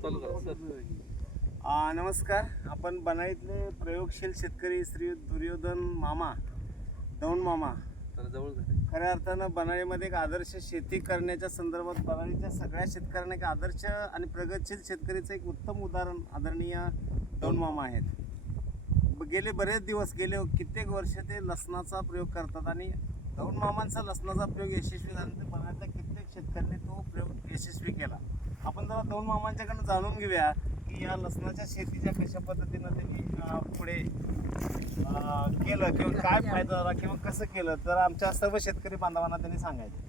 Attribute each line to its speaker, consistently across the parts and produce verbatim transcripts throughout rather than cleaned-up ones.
Speaker 1: चालू करा सर.
Speaker 2: आ, नमस्कार. आपण बनाईतले प्रयोगशील शेतकरी श्री दुर्योधन मामा दौंड मामा
Speaker 1: तर जवळ
Speaker 2: खऱ्या अर्थानं बनाळीमध्ये एक आदर्श शेती करण्याच्या संदर्भात बनाळीच्या सगळ्या शेतकऱ्यांना एक आदर्श आणि प्रगतशील शेतकरीचं एक उत्तम उदाहरण आदरणीय दौंड मामा आहेत. गेले बरेच दिवस गेले कित्येक वर्ष ते लसणाचा प्रयोग करतात आणि दौंड मामांचा लसणाचा प्रयोग यशस्वी झाल्यानंतर बनाळीतल्या कित्येक शेतकऱ्यांनी तो प्रयोग यशस्वी केला. आपण जरा दौंड मामांच्याकडनं जाणून घेऊया की या लसणाच्या शेतीच्या कशा पद्धतीनं त्यांनी पुढे केलं किंवा काय फायदा झाला किंवा कसं केलं तर आमच्या सर्व शेतकरी बांधवांना त्यांनी सांगायचं.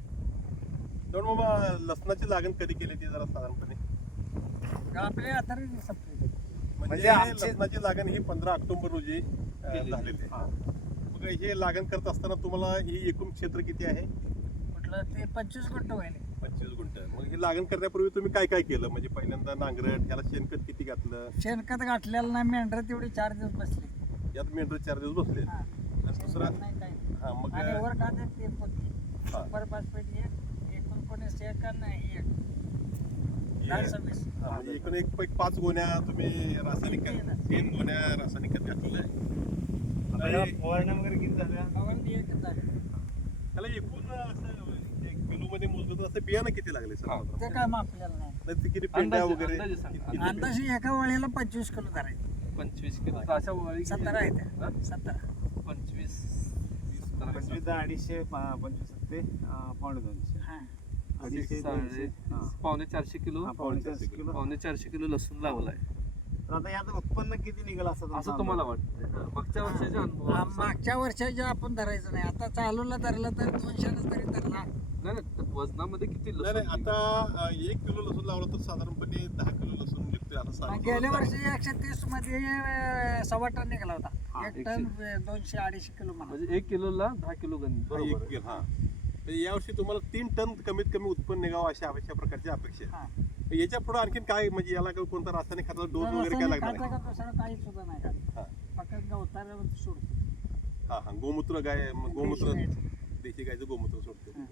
Speaker 3: दौंड मामा लसणाची लागण कधी केली ती जरा साधारणपणे
Speaker 4: आपल्या आता संपली
Speaker 3: म्हणजे
Speaker 2: आमची-
Speaker 3: लसणाची लागण ही पंधरा ऑक्टोबर रोजी अं, झालेली आहे. मग हे लागण करत असताना तुम्हाला ही एकूण क्षेत्र किती आहे?
Speaker 4: म्हटलं ते पंचवीस गुंठ व्हायले.
Speaker 3: पंचवीस गुंठ. मग ही लागण करण्यापूर्वी तुम्ही काय काय केलं? म्हणजे पहिल्यांदा नांगरट, ह्याला शेणखत किती घातलं?
Speaker 4: शेणखत गाठलेलं नाही, मेंढर तेवढे चार दिवस बसले.
Speaker 3: यात मेंढर चार दिवस बसले.
Speaker 4: हा.
Speaker 3: आणि दुसरा
Speaker 4: शेणखत नाही काही.
Speaker 3: हा मग
Speaker 4: आणि वर का ते ते पोती
Speaker 3: हा.
Speaker 4: सुपर पासपेट एक एकोणपन्नास एक आणि एक दहा सव्वीस.
Speaker 3: हा, म्हणजे एकूण एक एक पाच गोण्या तुम्ही रासायनिक खत- तीन गोण्या रासायनिक खत घातलेलं आहे. आणि
Speaker 2: फवारण्या वगैरे किती झाल्या?
Speaker 4: फवारणी एकच झाली.
Speaker 3: त्याला एकूण असं एक किलो मध्ये मोजलं तर असं बियाणं किती लागले सर?
Speaker 1: हा.
Speaker 4: ते काय मापलेलं नाही.
Speaker 3: नाही ते किती पेंड्या
Speaker 1: अंदाजे-
Speaker 3: वगैरे
Speaker 1: अंदाजे सांगा.
Speaker 3: किती- किती
Speaker 4: अंदाजे एका वळीला पंचवीस किलो धरायचे.
Speaker 1: पंचवीस किलो तर अशा वळी
Speaker 4: सत्तर आहे त्या.
Speaker 1: हा?
Speaker 4: सत्तर.
Speaker 1: पंचवीस सत्तर,
Speaker 2: पंचवीस दहा अडीचशे पा- पंचवीस ते अं, पावणे दोनशे
Speaker 4: हा.
Speaker 2: अडीचशे
Speaker 1: साडे-
Speaker 2: दोनशे हा.
Speaker 1: पावणे चारशे किलो
Speaker 2: हा, पावणे चारशे किलो.
Speaker 1: पावणे चारशे किलो लसूण लावलाय
Speaker 2: तर आता यात उत्पन्न किती निघेल असं तुमचा
Speaker 1: असं तुम्हाला वाटतं? मागच्या वर्षाच्या
Speaker 4: हा,
Speaker 1: अनुभव
Speaker 4: मागच्या वर्षाच्या आपण धरायचं नाही. आता चालूला धरलं तर दोनशेनच तरी धरला.
Speaker 1: नाही नाही, वजनामध्ये किती
Speaker 3: नाही नाही,
Speaker 1: लसूण
Speaker 3: आता अं, एक किलो लसूण लावलं तर साधारणपणे दहा किलो लसूण निघतोय असं सांगितलं.
Speaker 4: गेल्या वर्षी एकशे तीस मध्ये अं, सव्वा टन निघाला होता.
Speaker 2: हा,
Speaker 4: एक टन अं, दोनशे अडीचशे किलो म्हणा.
Speaker 1: म्हणजे एक किलोला दहा किलो गण
Speaker 3: हा, एक किलो, हा. तर यावर्षी तुम्हाला तीन टन कमीत कमी उत्पन्न निघावं अशा अशा प्रकारची अपेक्षा आहे.
Speaker 4: हा.
Speaker 3: तर याच्या पुढे आणखीन काय म्हणजे याला काही कोणता रासायनिक खताचा डोस वगैरे काय
Speaker 4: रासायनिक
Speaker 3: लागणार
Speaker 4: खताचं
Speaker 3: आहे?
Speaker 4: दुसरं काही सुद्धा नाही का.
Speaker 3: हा.
Speaker 4: फक्त गवताला सोडतो.
Speaker 3: हा हा गोमूत्र गाय गोमूत्र
Speaker 4: देशी गायचं.
Speaker 3: देशी गायचं गोमूत्र सोडते.
Speaker 4: हा.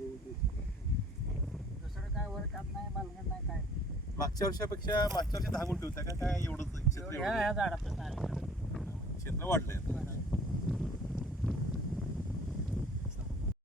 Speaker 4: दुसरं काय वर काम नाही, बालगड नाही काय.
Speaker 3: मागच्या वर्षापेक्षा मागच्या वर्षी दहा गुंठे होत्या का काय एवढंच क्षेत्र
Speaker 4: ह्या
Speaker 3: एवढं?
Speaker 4: ह्या झाडापासून आले.
Speaker 3: क्षेत्र वाढलंय.